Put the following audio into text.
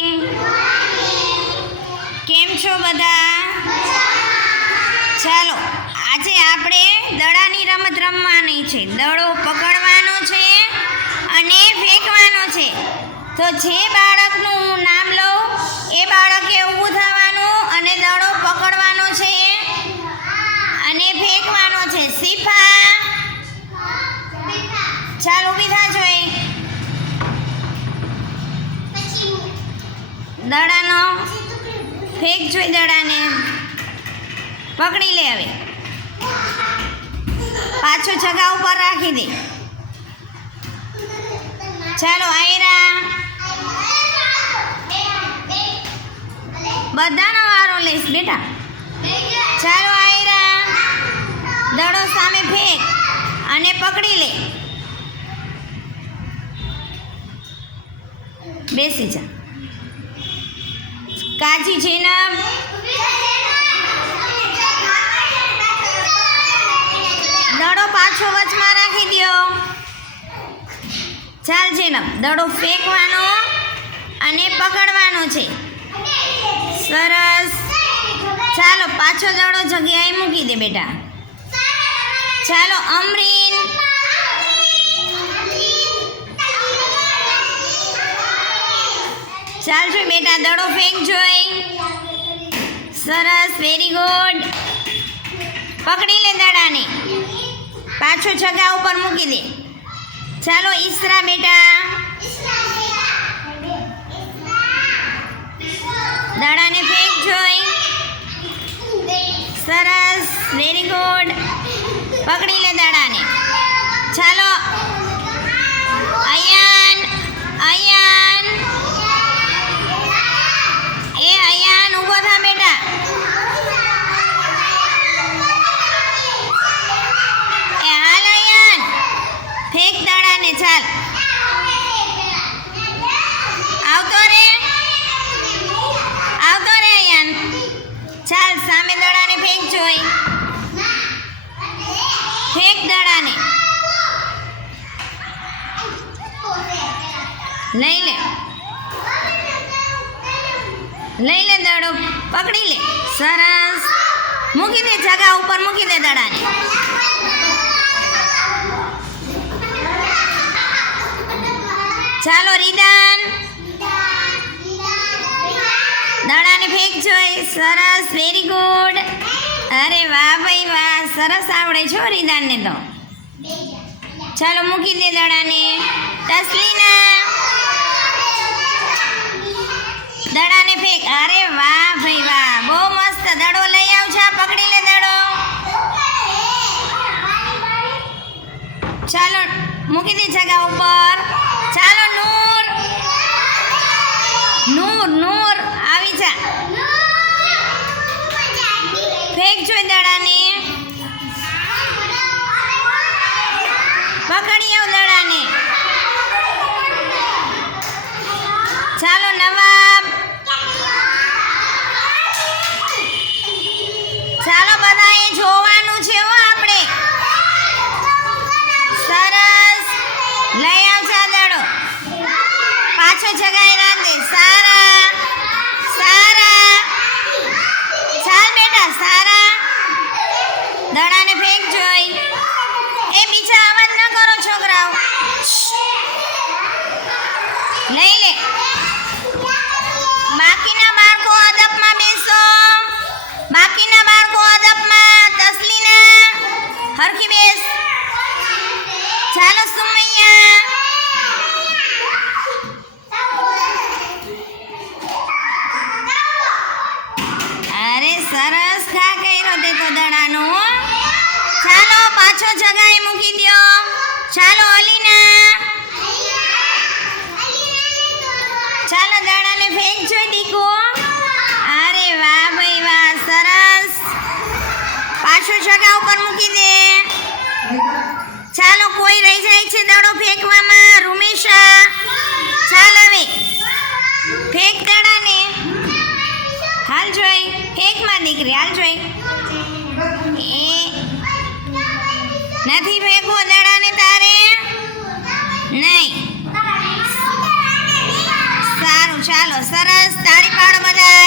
Morning કેમ છો બધા? ચાલો, આજે આપણે દડાની રમત રમવાની છે. દડો પકડવાનો છે અને ફેંકવાનો છે. તો જે બાળકનું દડાનો ફેંક જોઈ દડાને. પકડી લે હવે. પાછો જગા ઉપર રાખી દે. ચાલો, આયરા. બધાનો વારો લઈશ બેટા. ચાલો, આયરા. દડો સામે ફેંક અને પકડી લે. બેસી જા. કાજી જેનબ દડો પાછો વચમાં રાખી દ્યો. ચાલ જેનબ દડો ફેંકવાનો અને પકડવાનો છે. સરસ. ચાલો પાછો દડો જગ્યાએ મૂકી દે બેટા. ચાલો અમરીન. ચાલ બેટા, દડો ફેંક જોઈ. સરસ વેરી ગુડ પકડી લે દડાને. પાછો છગા ઉપર મૂકી દે. ચાલો, ઈસરા બેટા. દાડાને ફેંક જોઈ. સરસ વેરી ગુડ પકડી લે દાડાને. ચાલો અયાન અયાન એ અયાન ઊભો થા બેટા એ હાલ અયાન ફેંક દડાને ચાલ આવતો રે આવતો રે અયાન ચાલ સામે દડાને ફેંક જોઈ. ફેંક દાડાને. લઈ લે. લઈ લે દાડો. પકડી લે. સરસ. મૂકી દે જગા ઉપર, મૂકી દે દાડાને. ચાલો, રીદાન. દાડાને ફેંક જોઈ. સરસ વેરી ગુડ અરે વાહ ભાઈ વાહ, સરસ આવડે છો રીદાનને તો. ચાલો મૂકી દે દડાને. તસલીના. દડાને ફેંક. અરે વાહ ભાઈ વાહ. પકડી ઉનાળાને ચાલો નવાબ. ચાલો બધાએ જોવાનું છે હો આપણે. સરસ. લઈ આવજા દડો. પાછો જગાઈ રાખજે સારા. સારા. ચાલ બેટા, સારા. દડાને ફેંક જોઈ એ કરો છોકરાઓ. લઈ લે બાકીના બાળકો અદબમાં બેસો. બાકીના બાળકો અદબમાં તસલીના હરખી બેસ. ચાલો સુમૈયા અરે સરસ ખા કર્યો તે તો દડાનો. ચાલો પાછો જગાએ મૂકી દ્યો. ચાલો, અલીના. ચાલો, દાણાને ફેંક જોઈ દીકુ. અરે વાહ ભાઈ વાહ, સરસ. પાછો જગા ઉપર મૂકી દે. ચાલો, કોઈ રહી જાય છે દાડો ફેંકવામાં? રૂમેશા. ચાલ હવે. ફેંક દાડાને. હાલ જોઈ. ફેંકમાં દીકરી, હાલ જોઈ. ચાલો સરસ તાળી પાડો બધા.